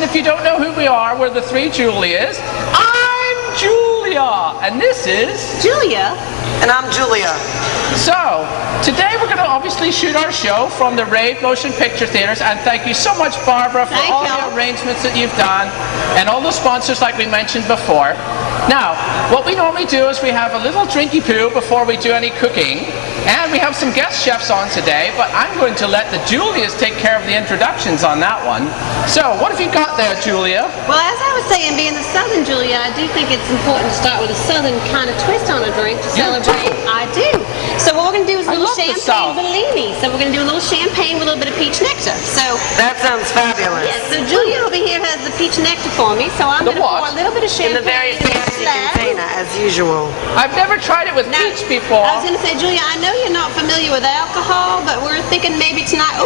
and if you don't know who we are, we're the three Julias. I'm Julia, and this is... Julia. And I'm Julia. So, today we're going to obviously shoot our show from the Rave Motion Picture Theaters, and thank you so much, Barbara, for all the arrangements that you've done, and all the sponsors like we mentioned before. Now, what we normally do is we have a little drinky poo before we do any cooking, and we have some guest chefs on today, but I'm going to let the Julias take care of the introductions on that one. So, what have you got there, Julia? Well, as I was saying, being the Southern Julia, I do think it's important to start with a Southern kind of twist on a drink to celebrate. I do. So what we're going to do is a little champagne Bellini. So we're going to do a little champagne with a little bit of peach nectar. So that sounds fabulous. Yes, so Julia over here has the peach nectar for me, so I'm going to pour a little bit of champagne in the very fancy container, as usual. I've never tried it with peach before. I was going to say, Julia, I know you're not familiar with alcohol, but we're thinking maybe tonight,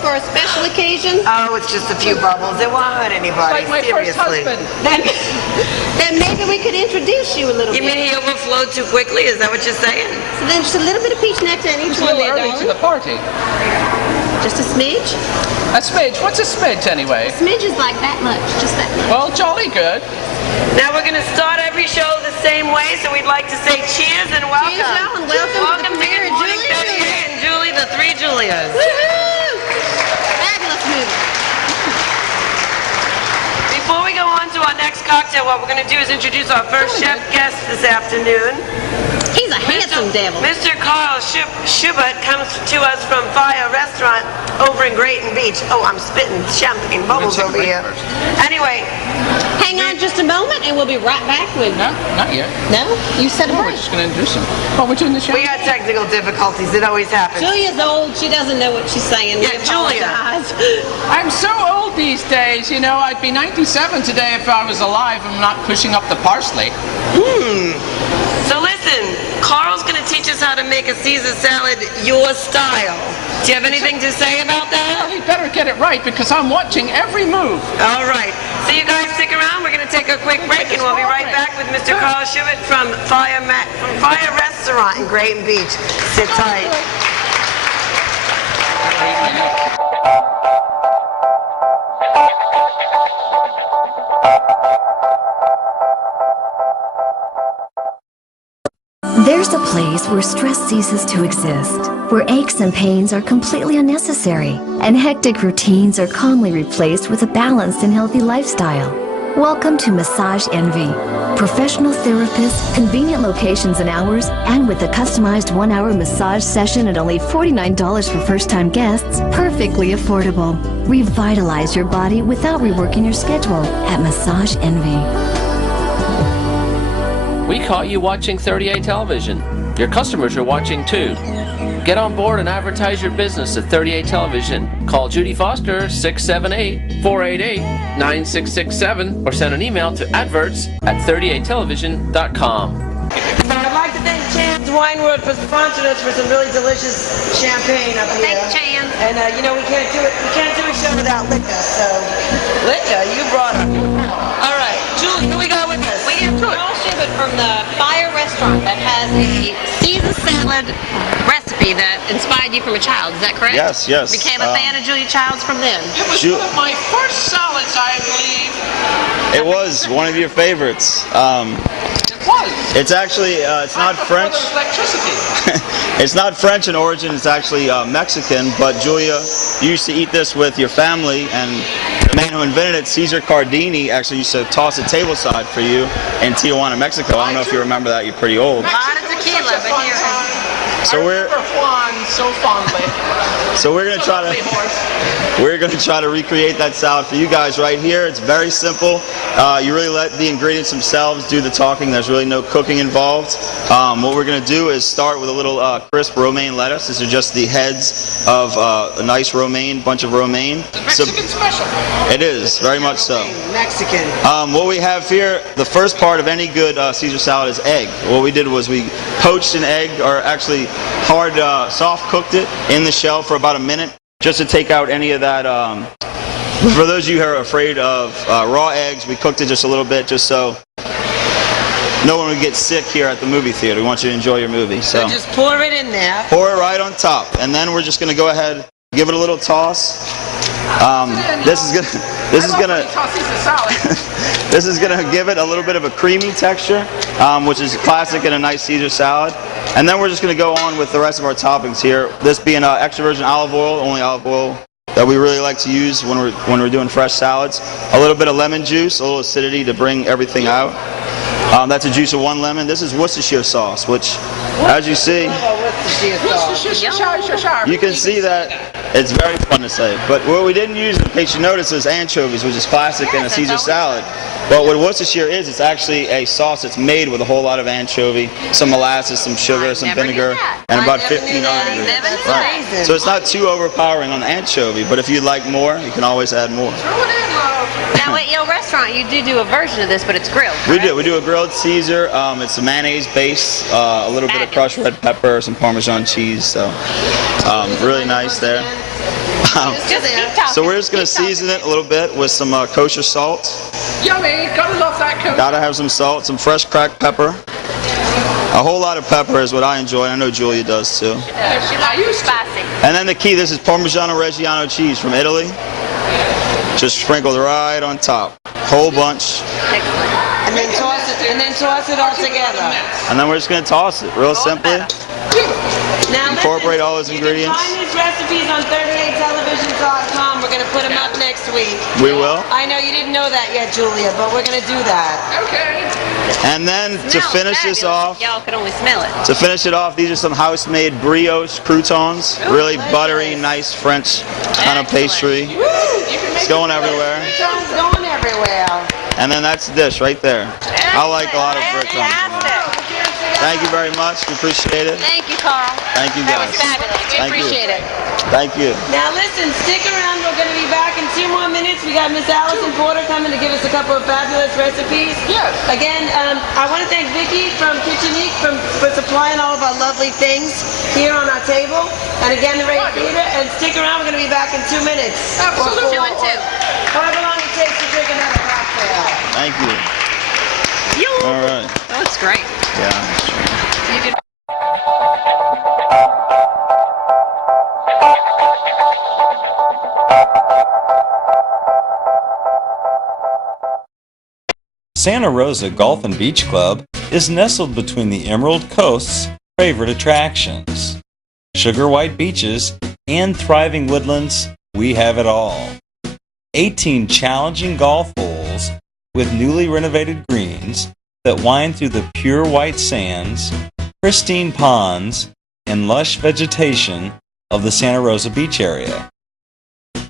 for a special occasion. Oh, it's just a few bubbles. It won't hurt anybody. It's like my first husband. Then maybe we could introduce you a little bit. You mean he overflowed too quickly? Is that what you're saying? So then just a little bit of peach nectar in each one there, early to the party. Just a smidge? A smidge? What's a smidge anyway? A smidge is like that much, just that much. Well, jolly good. Now we're going to start every show the same way, so we'd like to say cheers and welcome. Cheers, y'all, and welcome to the Good Morning 38 and Julie, the three Julias. Woohoo! Fabulous movie. Before we go on to our next cocktail, what we're going to do is introduce our first chef guest this afternoon. He's a handsome devil. Mr. Carl Schubert comes to us from Fire Restaurant over in Grayton Beach. Oh, I'm spitting champagne bubbles over here. Anyway. Hang on just a moment and we'll be right back with... No, not yet. No? You said it We're right. just going to introduce him. Oh, we're doing the show? We got technical difficulties. It always happens. Julia's old. She doesn't know what she's saying. Yeah, Julia. I'm so old these days. You know, I'd be 97 today if I was alive and not pushing up the parsley. So listen, Carl's going to teach us how to make a Caesar salad your style. Do you have anything to say about that? Well, he better get it right because I'm watching every move. All right. So you guys stick around. We're going to take a quick break and we'll be right back with Mr. Carl Schubert from Fire Restaurant in Grayton Beach. Sit tight. There's a place where stress ceases to exist, where aches and pains are completely unnecessary, and hectic routines are calmly replaced with a balanced and healthy lifestyle. Welcome to Massage Envy. Professional therapists, convenient locations and hours, and with a customized one-hour massage session at only $49 for first-time guests, perfectly affordable. Revitalize your body without reworking your schedule at Massage Envy. We caught you watching 30A Television. Your customers are watching too. Get on board and advertise your business at 30A Television. Call Judy Foster 678-488-9667 or send an email to adverts@30atelevision.com. I'd like to thank Chan's Wine World for sponsoring us for some really delicious champagne up here. Thanks, Chan. And you know we can't do a show without liquor. So liquor, you brought it. All right, Julie, who we got with us? We have Carl Schubert from the Fire Restaurant that has a Caesar salad recipe that inspired you from a child. Is that correct? Yes, yes. Became a fan of Julia Child's from then. It was one of my first salads, I believe. It was one of your favorites. It was. It's actually, it's not French. Electricity. It's not French in origin, it's actually Mexican, but Julia used to eat this with your family, and the man who invented it, Cesar Cardini, actually used to toss a tableside for you in Tijuana, Mexico. I don't know if you remember that, you're pretty old. A lot of tequila, but here. So we're Juan so fondly. So we're gonna try to recreate that salad for you guys right here. It's very simple. You really let the ingredients themselves do the talking. There's really no cooking involved. What we're gonna do is start with a little crisp romaine lettuce. These are just the heads of a nice romaine, bunch of romaine. Mexican special. It is, very much so. Mexican. What we have here, the first part of any good Caesar salad is egg. What we did was we poached an egg, or actually hard, soft cooked it in the shell for about a minute, just to take out any of that. For those of you who are afraid of raw eggs, we cooked it just a little bit, just so no one would get sick here at the movie theater. We want you to enjoy your movie. So just pour it in there. Pour it right on top, and then we're just going to go ahead, give it a little toss. This is This is gonna this is gonna give it a little bit of a creamy texture, which is classic in a nice Caesar salad. And then we're just gonna go on with the rest of our toppings here. This being extra virgin olive oil, only olive oil that we really like to use when we're doing fresh salads. A little bit of lemon juice, a little acidity to bring everything out. That's a juice of 1 lemon. This is Worcestershire sauce, which, as you see, you can see that it's very fun to say. But what we didn't use, in case you notice, is anchovies, which is classic in a Caesar salad. But what Worcestershire is, it's actually a sauce that's made with a whole lot of anchovy, some molasses, some sugar, some vinegar, and about 15 other ingredients. Right. So it's not too overpowering on the anchovy, but if you'd like more, you can always add more. Now at your restaurant, you do a version of this, but it's grilled, correct? We do a grilled Caesar. It's a mayonnaise base, a little bit of crushed red pepper, some Parmesan cheese. So really nice there. So we're just going to season it a little bit with some kosher salt. Yummy, gotta love that kosher. Gotta have some salt, some fresh cracked pepper. A whole lot of pepper is what I enjoy. I know Julia does too. Yeah, she likes spicy. And then the key, this is Parmigiano Reggiano cheese from Italy. Just sprinkled right on top. Whole bunch. Excellent. And then toss it all together. And then we're just going to toss it real simply. Now Incorporate all those ingredients. You can find these recipes on 30aTVshow48. We're going to put them up next week. We will. I know you didn't know that yet, Julia, but we're going to do that. Okay. And then to finish this off, y'all could only smell it. to finish it off, these are some house-made brioche croutons. Really buttery, nice French kind of pastry. It's going everywhere. It's going everywhere. And then that's the dish right there. I like a lot of breadcrumbs. Thank you very much. We appreciate it. Thank you, Carl. Thank you, guys. That was fabulous. We appreciate it. Thank you. Now listen, stick around. We're going to be back in 2 more minutes. We got Miss Allison Porter coming to give us a couple of fabulous recipes. Yes. Again, I want to thank Vicki from Kitchenique for supplying all of our lovely things here on our table. And again, the Ray Theater. And stick around. We're going to be back in 2 minutes. Absolutely. 2 and 2. However long it takes to drink another cocktail. Thank you. All right. That looks great. Yeah, that's true. You can Santa Rosa Golf and Beach Club is nestled between the Emerald Coast's favorite attractions. Sugar white beaches and thriving woodlands, we have it all. 18 challenging golf holes with newly renovated greens that wind through the pure white sands, pristine ponds, and lush vegetation of the Santa Rosa Beach area.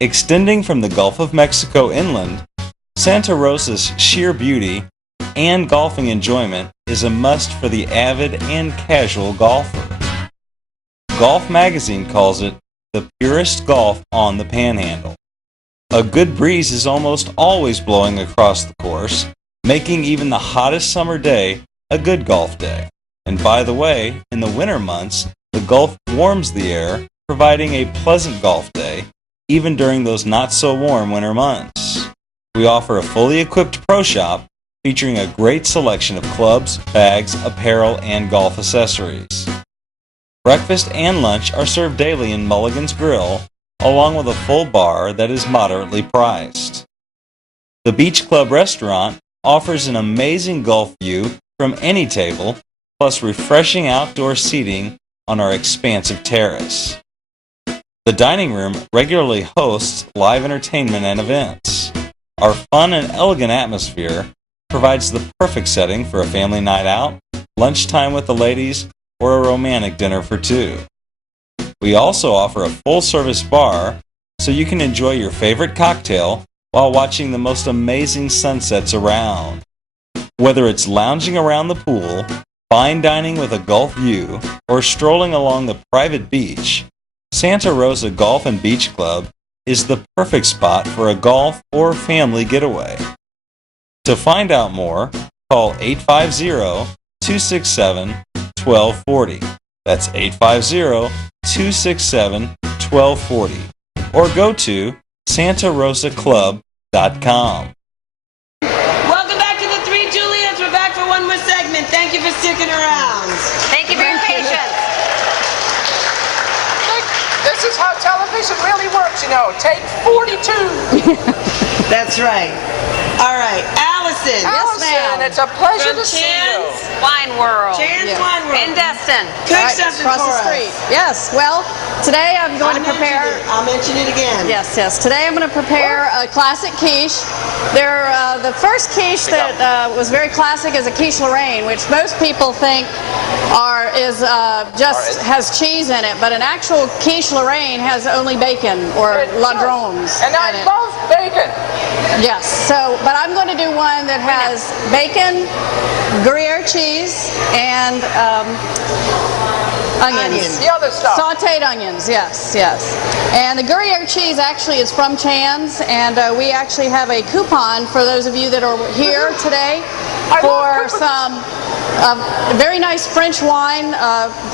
Extending from the Gulf of Mexico inland, Santa Rosa's sheer beauty and golfing enjoyment is a must for the avid and casual golfer. Golf Magazine calls it the purest golf on the Panhandle. A good breeze is almost always blowing across the course, making even the hottest summer day a good golf day. And by the way, in the winter months, the Gulf warms the air, providing a pleasant golf day, even during those not-so-warm winter months. We offer a fully equipped pro shop featuring a great selection of clubs, bags, apparel, and golf accessories. Breakfast and lunch are served daily in Mulligan's Grill, along with a full bar that is moderately priced. The Beach Club restaurant offers an amazing golf view from any table, plus refreshing outdoor seating on our expansive terrace. The dining room regularly hosts live entertainment and events. Our fun and elegant atmosphere provides the perfect setting for a family night out, lunchtime with the ladies, or a romantic dinner for 2. We also offer a full-service bar so you can enjoy your favorite cocktail while watching the most amazing sunsets around. Whether it's lounging around the pool, fine dining with a golf view, or strolling along the private beach, Santa Rosa Golf and Beach Club is the perfect spot for a golf or family getaway. To find out more, call 850-267-1240. That's 850-267-1240. Or go to santarosaclub.com. Welcome back to the Three Juliets. We're back for one more segment. Thank you for sticking around. Thank you for your patience. This is how television really works, you know. Take 42. That's right. All right, Allison. Allison, it's a pleasure From to see you. Chan's Wine World. Chan's Wine World. In Destin. Cook something across for the street. us. Yes. Well, today I'm going to prepare. I'll mention it again. Yes, yes. Today I'm going to prepare a classic quiche. The first quiche that was very classic is a quiche Lorraine, which most people think has cheese in it, but an actual quiche Lorraine has only bacon or ladrones And I in it. love bacon. Yes. So, but I'm going to do one that has bacon, Gruyere cheese, and onions. The other stuff. Sauteed onions, yes, yes. And the Gruyere cheese actually is from Chan's, and we actually have a coupon for those of you that are here today for some very nice French wine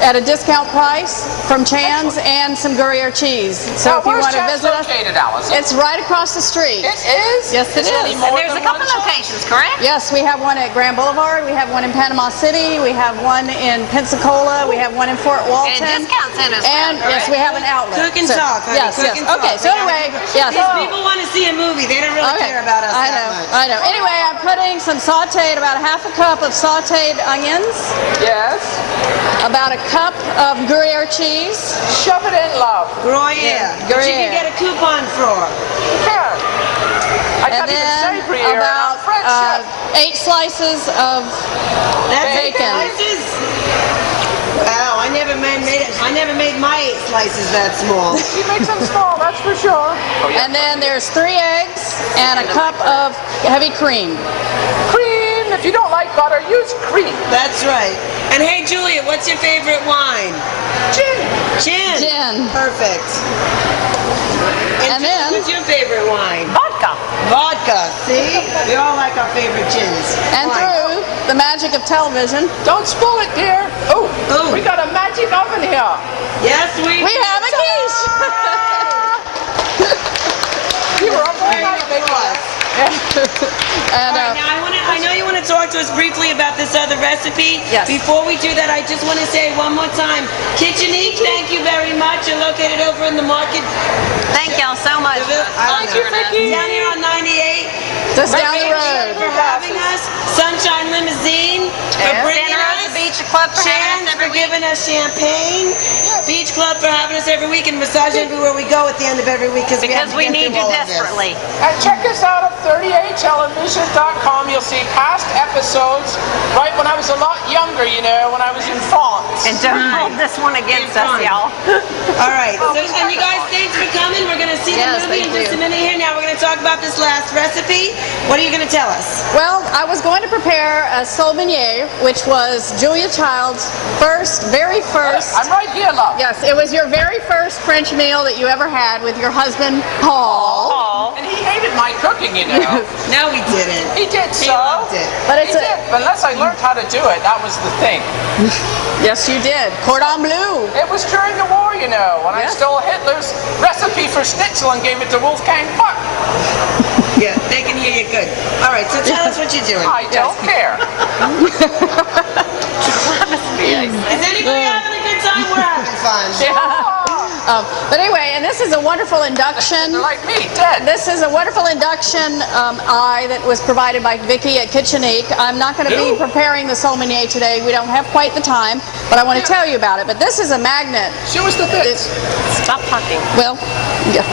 at a discount price from Chan's and some Gruyere cheese. So Now, if you where's want to Chan's visit us, located, Allison? it's right across the street. It is? Yes, it Is there is. any more And there's a than couple one Chan's? locations, correct? Yes, we have one at Grand Boulevard, we have one in Panama City, we have one in Pensacola, we have one in Fort Walton. And discount centers. And yes, we have an outlet. Cook and talk, honey. Yes, Cook yes. and talk. Okay, so anyway, yes. These people want to see a movie. They don't really care about us I that know, much. I know. Anyway, I'm putting some sauteed, about a half a cup of sauteed onions, Yes. about a cup of Gruyere cheese. Shove it in, love. Gruyere. Which you can Gruyere. get a coupon for. Here. I And can't even say then Gruyere. about I'm French chef. 8 slices of That's 8 bacon. slices? Wow, I never made my 8 slices that small. She makes them small, that's for sure. And then there's 3 eggs and a cup of heavy cream. Cream. If you don't like butter, use cream. That's right. And hey, Julia, what's your favorite wine? Gin. Gin. Gin. Perfect. And Julia, then- what's your favorite wine? Vodka. Vodka. See? We all like our favorite gins. And Wine. through the magic of television, Don't spoil it, dear. Oh, Ooh. we got a magic oven here. Yes, we have a quiche. You were up all night making that. And All right, now I know you want to talk to us briefly about this other recipe. Yes. Before we do that, I just want to say one more time, Kitchenique, thank you very much. You're located over in the market. Thank y'all so much. Thank you, Vicky. Down here on 98. just down the Thank road. you for having us. Sunshine Limousine for bringing Santa Rosa us. Beach Club for having Chan's us for every week. giving us champagne. Beach Club for having us every week, and massage everywhere we go at the end of every week because Because we need you desperately. And check us out at 30aTVshow48. You'll see past episodes right when I was a lot younger, you know, when I was in France. And don't hold this one against us, y'all. All right. So, and you guys, thanks for coming. We're going to see Yes, the movie in thank just a you. minute here. Now we're going to talk about this last recipe. What are you going to tell us? Well, I was going to prepare a sole meunier, which was Julia Child's very first. I'm right here, love. Yes, it was your very first French meal that you ever had with your husband, Paul. And he hated my cooking, you know. No, we didn't. He did He so. loved it. But He it's did. But unless I learned how to do it, that was the thing. yes, you did. Cordon bleu. It was during the war, you know, when I Yes. stole Hitler's recipe for schnitzel and gave it to Wolfgang Puck. Yeah, they can hear you good. All right, so tell us what you're doing. I don't care. Is anybody having a good time? We're having fun. But anyway, and this is a wonderful induction. They're like me, dead. This is a wonderful induction eye that was provided by Vicky at Kitchenique. I'm not going to be preparing the sole meunier today. We don't have quite the time, but I want to tell you about it. But this is a magnet. Show us the bits. Stop talking. Well, yeah.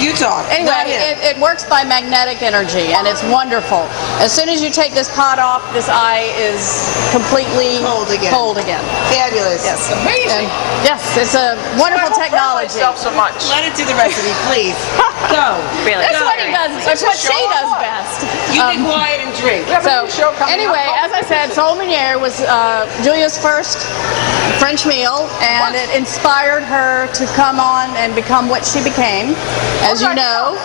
You talk. Anyway, Not him. it works by magnetic energy, and it's wonderful. As soon as you take this pot off, this eye is completely Cold again. Fabulous. Yes. Amazing. Yes, it's a wonderful I don't technology. myself so much. Let it do the recipe, please. Go. Really? That's Go. what he does. That's what she show does or what? best. You be quiet and drink. Yeah, but So, new show coming anyway, up. as I said, sole meunier was Julia's first French meal, and it inspired her to come on and become what she became. As you know,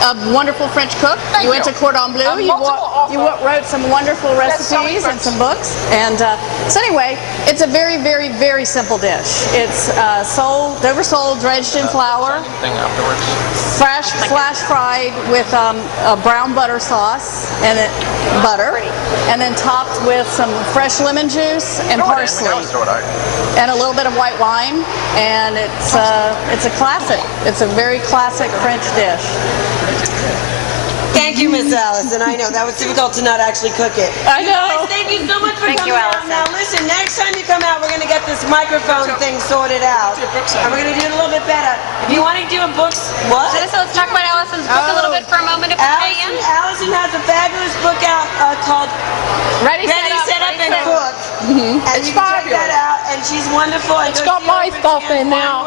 a wonderful French cook. Thank You went you. to Cordon Bleu. A multiple You author. wrote some wonderful Best-selling recipes and books. some books. And so anyway, it's a very, very, very simple dish. It's Dover sole dredged in flour, Thing afterwards. flash fried with a brown butter sauce and and then topped with some fresh lemon juice and parsley and a little bit of white wine, and it's a classic. It's a very classic French dish. Thank Thank you, Miss Allison. I know, that was difficult to not actually cook it. I know. Guys, thank you so much for coming out. Now listen, next time you come out, we're going to get this microphone thing sorted out. And we're going to do it a little bit better. If you want to do a book, what? So let's talk about Allison's book a little bit for a moment if we can. Allison has a fabulous book out called Ready, Set Up, and Cook. And It's you can check fabulous. that out. And she's wonderful. It's got my stuff in now.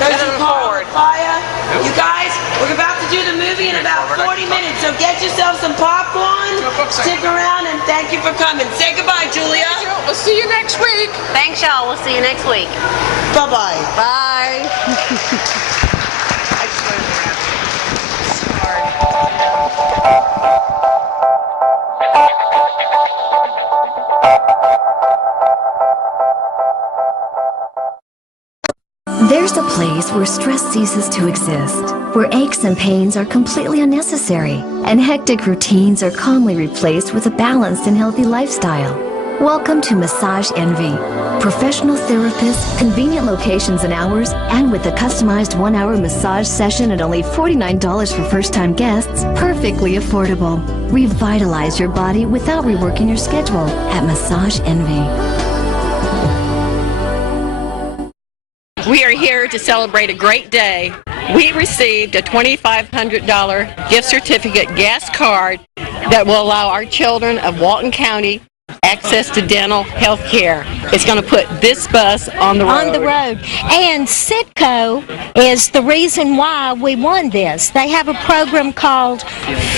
Goes to Forward Fire. You guys, we're about to do the movie in about 40 minutes, so get yourself some popcorn, stick around, and thank you for coming. Say goodbye, Julia. We'll see you next week. Thanks, y'all. We'll see you next week. Bye-bye. Bye. There's a place where stress ceases to exist, where aches and pains are completely unnecessary, and hectic routines are calmly replaced with a balanced and healthy lifestyle. Welcome to Massage Envy. Professional therapists, convenient locations and hours, and with a customized 1-hour massage session at only $49 for first-time guests, perfectly affordable. Revitalize your body without reworking your schedule at Massage Envy. We are here to celebrate a great day. We received a $2,500 gift certificate gas card that will allow our children of Walton County access to dental health care. It's going to put this bus on the road. And Citco is the reason why we won this. They have a program called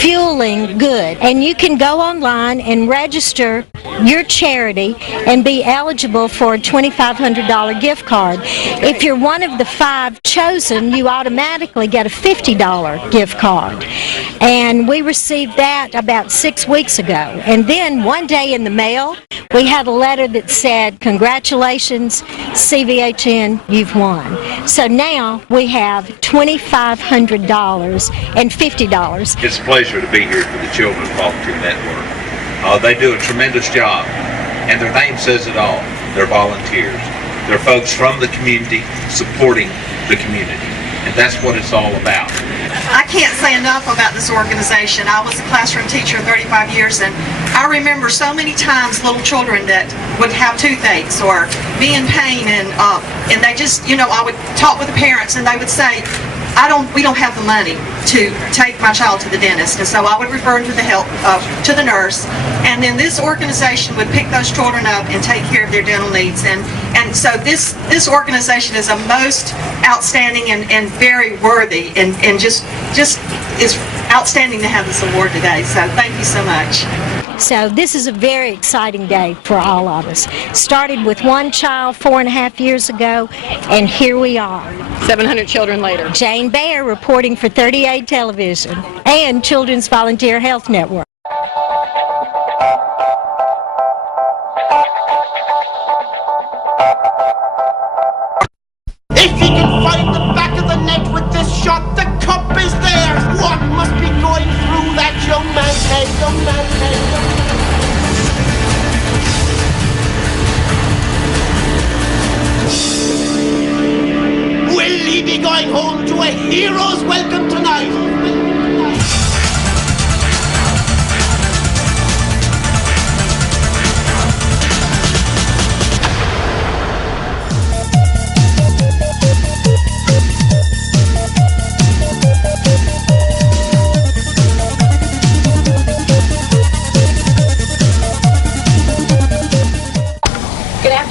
Fueling Good, and you can go online and register your charity and be eligible for a $2,500 gift card. If you're one of the 5 chosen, you automatically get a $50 gift card. And we received that about 6 weeks ago. And then one day in the mail, we had a letter that said, "Congratulations, CVHN, you've won." So now we have $2,500 and $50. It's a pleasure to be here for the Children's Volunteer Network. They do a tremendous job, and their name says it all. They're volunteers. They're folks from the community supporting the community, and that's what it's all about. I can't say enough about this organization. I was a classroom teacher 35 years, and I remember so many times little children that would have toothaches or be in pain, and they just, I would talk with the parents, and they would say, we don't have the money to take my child to the dentist. And so I would refer them to the nurse, and then this organization would pick those children up and take care of their dental needs. And so this organization is a most outstanding and very worthy, and just is outstanding to have this award today. So thank you so much. So this is a very exciting day for all of us. Started with one child 4.5 years ago, and here we are. 700 children later. Jane Baer reporting for 30A Television and Children's Volunteer Health Network. If he can find the back of the net with this shot, the cup is theirs. What must be going through that young man's head, Will he be going home to a hero's welcome tonight?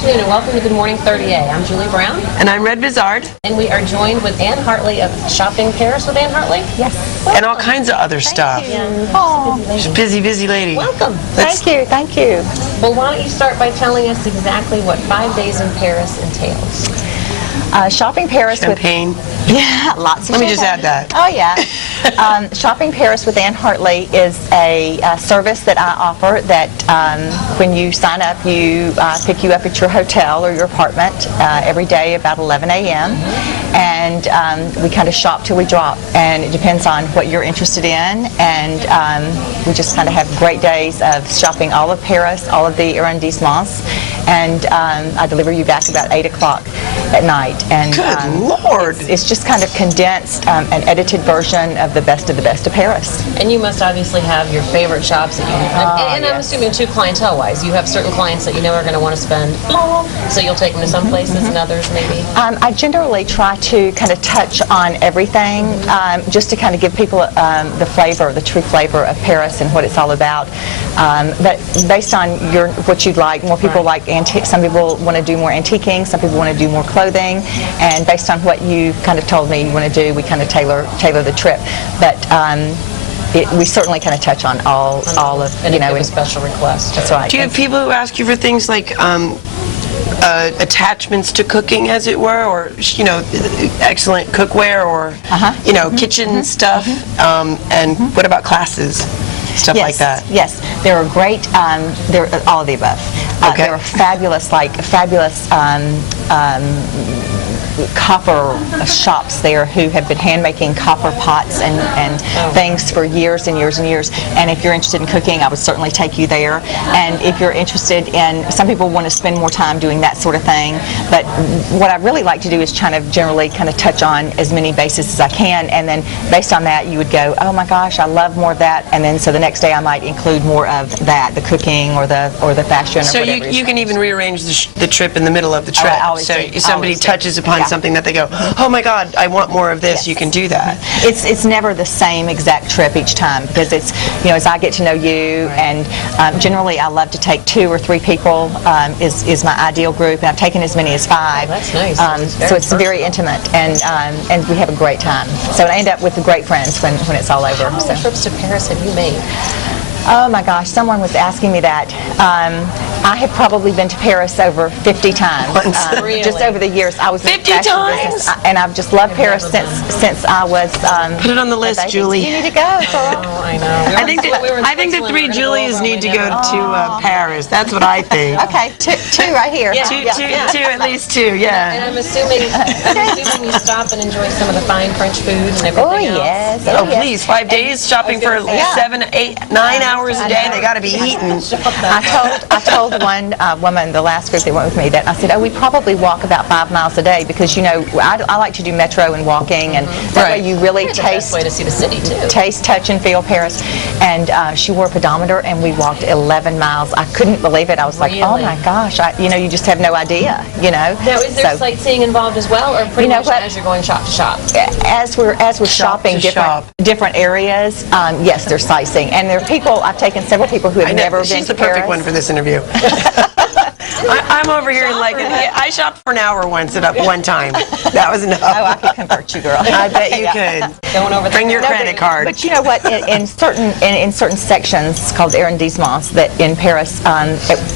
And welcome to Good Morning 30A. I'm Julie Brown. And I'm Red Bizard. And we are joined with Ann Hartley of Shopping Paris with Ann Hartley. Yes. Welcome. And all kinds of other stuff. She's a busy lady. Welcome. Thank you. Well, why don't you start by telling us exactly what 5 days in Paris entails? Shopping Paris Champagne. Yeah, lots of Let me just add that. Oh, yeah. Shopping Paris with Ann Hartley is a service that I offer that when you sign up, you pick you up at your hotel or your apartment every day about 11 a.m. And we kind of shop till we drop. And it depends on what you're interested in. And we just kind of have great days of shopping all of Paris, all of the arrondissements. and I deliver you back about 8 o'clock at night. And Good Lord! It's just kind of condensed, an edited version of the best of Paris. And you must obviously have your favorite shops that you and I'm assuming too, clientele-wise, you have certain clients that you know are going to want to spend, so you'll take them to some places and others maybe. I generally try to kind of touch on everything, just to kind of give people the flavor, the true flavor of Paris and what it's all about. But based on what you'd like, more people like antique. Some people want to do more antiquing. Some people want to do more clothing. And based on what you kind of told me you want to do, we kind of tailor the trip. But we certainly kind of touch on all of, and a special request. That's right. Do you have people who ask you for things like attachments to cooking, as it were, or excellent cookware, or kitchen stuff? And what about classes, stuff like that? Yes, there are great. They're all of the above. There are fabulous copper shops there who have been hand making copper pots and things for years and years and years. And if you're interested in cooking, I would certainly take you there. And if you're interested in, some people want to spend more time doing that sort of thing, but what I really like to do is generally kind of touch on as many bases as I can, and then based on that you would go, oh my gosh, I love more of that, and then so the next day I might include more of that, the cooking or the fashion. So or whatever. you can even rearrange the trip in the middle of the trip. So if somebody touches upon something that they go, oh my God, I want more of this, you can do that. It's never the same exact trip each time, because it's, as I get to know you, and generally I love to take 2 or 3 people is my ideal group, and I've taken as many as 5. Oh, that's nice. So it's very intimate, and we have a great time. So I end up with great friends when it's all over. How many trips to Paris have you made? Oh my gosh, someone was asking me that. I have probably been to Paris over 50 times. Really? Just over the years. I was 50 in the fashion times? business, and I've just loved Paris since I was. Put it on the list, Julie. You need to go, Coral. Oh, I know. I think the 3 Julies need to go to Paris. That's what I think. Okay, two right here. Yeah. Two, at least 2, yeah. And I'm assuming you stop and enjoy some of the fine French food and everything else. Yes. Oh, please, 5 days shopping for 7, 8, 9 hours a day. They got to be eaten. I told one woman, the last group that went with me, that I said, oh, we probably walk about 5 miles a day, because I like to do metro and walking, and that way you really taste, way to see the city too. Taste, touch, and feel Paris. And she wore a pedometer, and we walked 11 miles. I couldn't believe it. I was like, oh my gosh, you just have no idea, Now, is there sightseeing involved as well, or pretty much as you're going shop to shop? As we're shopping different areas, yes, there's sightseeing, and there are people. I've taken several people who have never been to Paris. She's the perfect one for this interview. I'm over here I shopped for an hour once at one time. That was enough. Oh, I could convert you, girl. I bet you could. Going over Bring your credit card. But you know what? In certain sections called arrondissements that in Paris,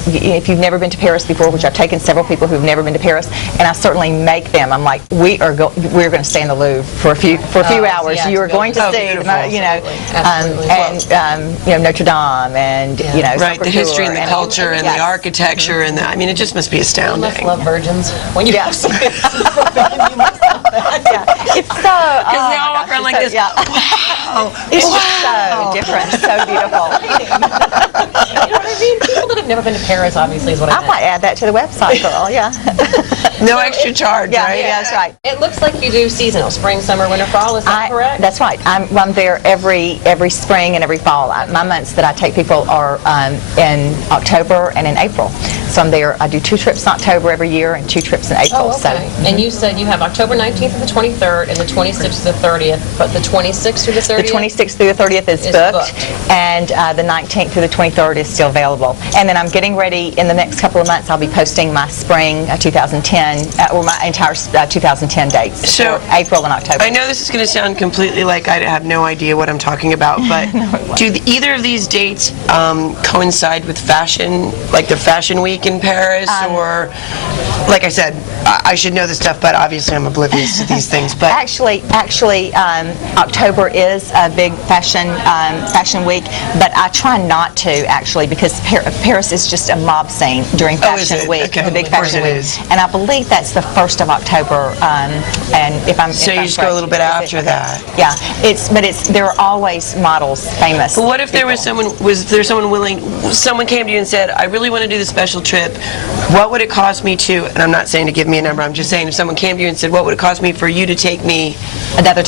if you've never been to Paris before, which I've taken several people who've never been to Paris, and I certainly make them. I'm like, we're going to stay in the Louvre for a few hours. Yeah, you are going to see, Notre Dame, and right, the history and the culture and the architecture and it just must be astounding. You must love virgins when you have some. It's so. Because they all walk around like this. Yeah. Wow. It's just so different, so beautiful. You know what I mean? People that have never been to Paris, obviously, is what I meant. might add that to the website, girl. Yeah. No extra charge, right? Yeah, that's right. It looks like you do seasonal, spring, summer, winter, fall. Is that correct? That's right. I'm there every spring and every fall. My months that I take people are in October and in April. So I'm there. I do 2 trips in October every year and 2 trips in April. Oh, okay. And you said you have October 19th and the 23rd and the 26th to the 30th, but the 26th through the 30th? The 26th through the 30th is booked, and the 19th through the 23rd is still available. And then I'm getting ready in the next couple of months. I'll be posting my spring 2010, or my entire 2010 dates for April and October. I know this is going to sound completely like I have no idea what I'm talking about, but do either of these dates coincide with fashion, like the Fashion Week in Paris, or like I said, I should know this stuff, but obviously I'm oblivious to these things. But actually, October is a big fashion week, but I try not to actually, because Paris is just a mob scene during Fashion Week, okay. the big Fashion Week, and I believe that's the 1st of October. And if I'm so you just go a little bit after that. Yeah, there are always models famous. But what if there was someone came to you and said, I really want to do this special trip. What would it cost me to? And I'm not saying to give me a number. I'm just saying if someone came to you and said, what would it cost me for you to take me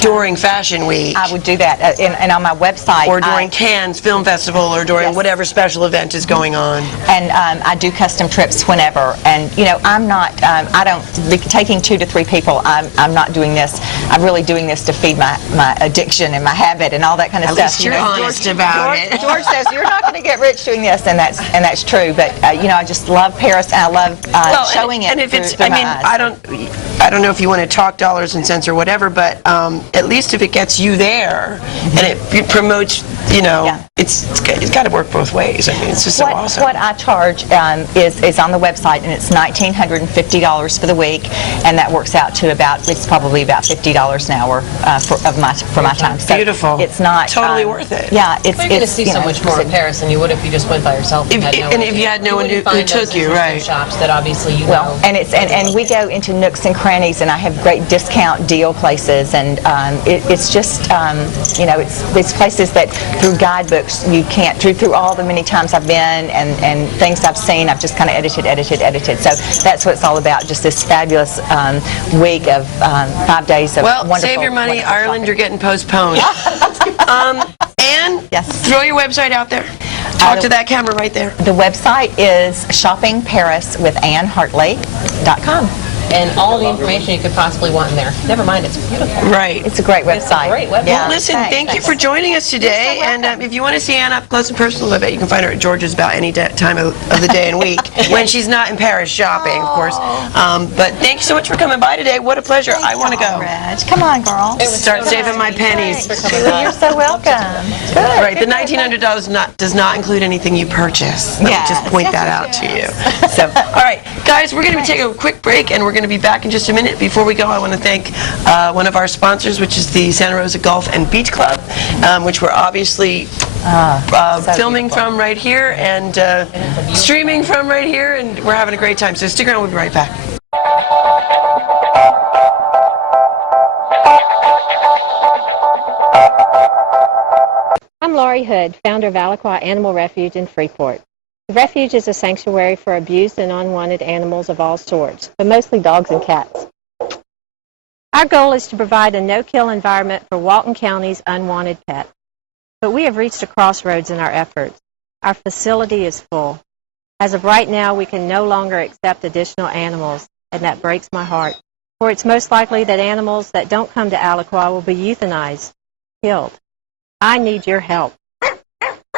during Fashion Week? I would do that, and on my website, or during Cannes Film Festival, or during whatever special event is going on. And I do custom trips whenever. And I'm not. I don't taking 2 to 3 people. I'm not doing this. I'm really doing this to feed my addiction and my habit and all that kind of stuff. At least you're honest about it. George says you're not going to get rich doing this, and that's true. But I just love Paris, and I love showing it. And if it's, through I mean, my eyes. I don't know if you want to talk dollars and cents or whatever, but at least if it gets you there and it promotes, it's got to work both ways. I mean, it's just so awesome. What I charge is on the website, and it's $1,950 for the week, and that works out to it's probably about $50 an hour for my time. So beautiful. It's not totally worth it. Yeah, you're going to see so much more of Paris than you would if you just went by yourself. If you had no one who took you, right? Shops that obviously you know. And we go into nooks and crannies, and I have great discount deal places, and it's just it's places that through guidebooks you can't through all the many times I've been and things I've seen, I've just kind of edited. So that's what it's all about. Just this fabulous week of 5 days of wonderful. Well, save your money, Ireland. You're getting postponed. And throw your website out there. Talk to that camera right there. The website is shoppingpariswithannehartley.com. And all the information you could possibly want in there. Never mind, it's beautiful. Right. It's a great website. It's a great website. Well, listen, thank you for joining us today. And if you want to see Anne up close and personal, I bet you can find her at George's about any time of the day and week when she's not in Paris shopping, of course. But thank you so much for coming by today. What a pleasure. I want to go. Reg. Come on, girl. Start saving my pennies. You're so welcome. Good. Right. The $1,900 does not include anything you purchase. Let me just point that out to you. So, all right, guys, we're going to be taking a quick break, and we're going to be back in just a minute. Before we go, I want to thank one of our sponsors, which is the Santa Rosa Golf and Beach Club, which we're obviously filming from right here and streaming from right here, and we're having a great time. So stick around, we'll be right back. I'm Laurie Hood, founder of Aliqua Animal Refuge in Freeport. The refuge is a sanctuary for abused and unwanted animals of all sorts, but mostly dogs and cats. Our goal is to provide a no-kill environment for Walton County's unwanted pets. But we have reached a crossroads in our efforts. Our facility is full. As of right now, we can no longer accept additional animals, and that breaks my heart. For it's most likely that animals that don't come to Aliqua will be euthanized, killed. I need your help.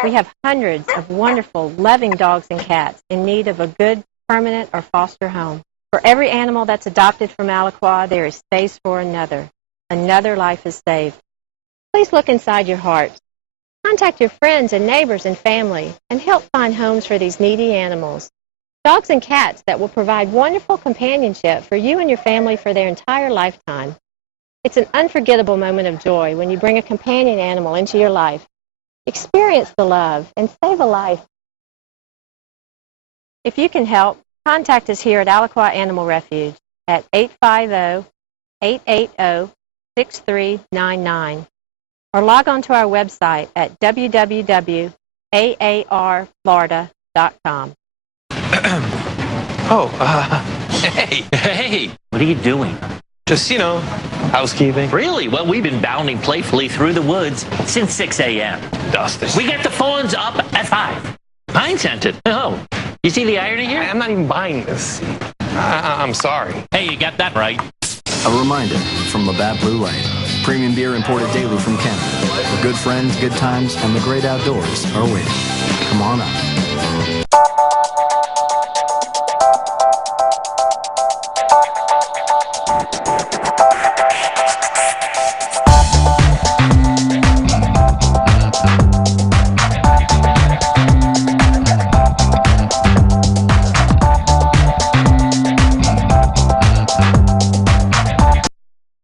We have hundreds of wonderful, loving dogs and cats in need of a good, permanent, or foster home. For every animal that's adopted from Aliqua, there is space for another. Another life is saved. Please look inside your heart. Contact your friends and neighbors and family and help find homes for these needy animals. Dogs and cats that will provide wonderful companionship for you and your family for their entire lifetime. It's an unforgettable moment of joy when you bring a companion animal into your life. Experience the love and save a life. If you can help, contact us here at Aliqua Animal Refuge at 850-880-6399 or log on to our website at www.aarflorida.com. Hey, what are you doing? Just, housekeeping. Really? Well, we've been bounding playfully through the woods since 6 a.m. Dusty. We get the fawns up at 5. Pine scented. Oh, you see the irony here? I'm not even buying this. I'm sorry. Hey, you got that right. A reminder from Labatt Blue Light. Premium beer imported daily from Canada. For good friends, good times, and the great outdoors are waiting. Come on up.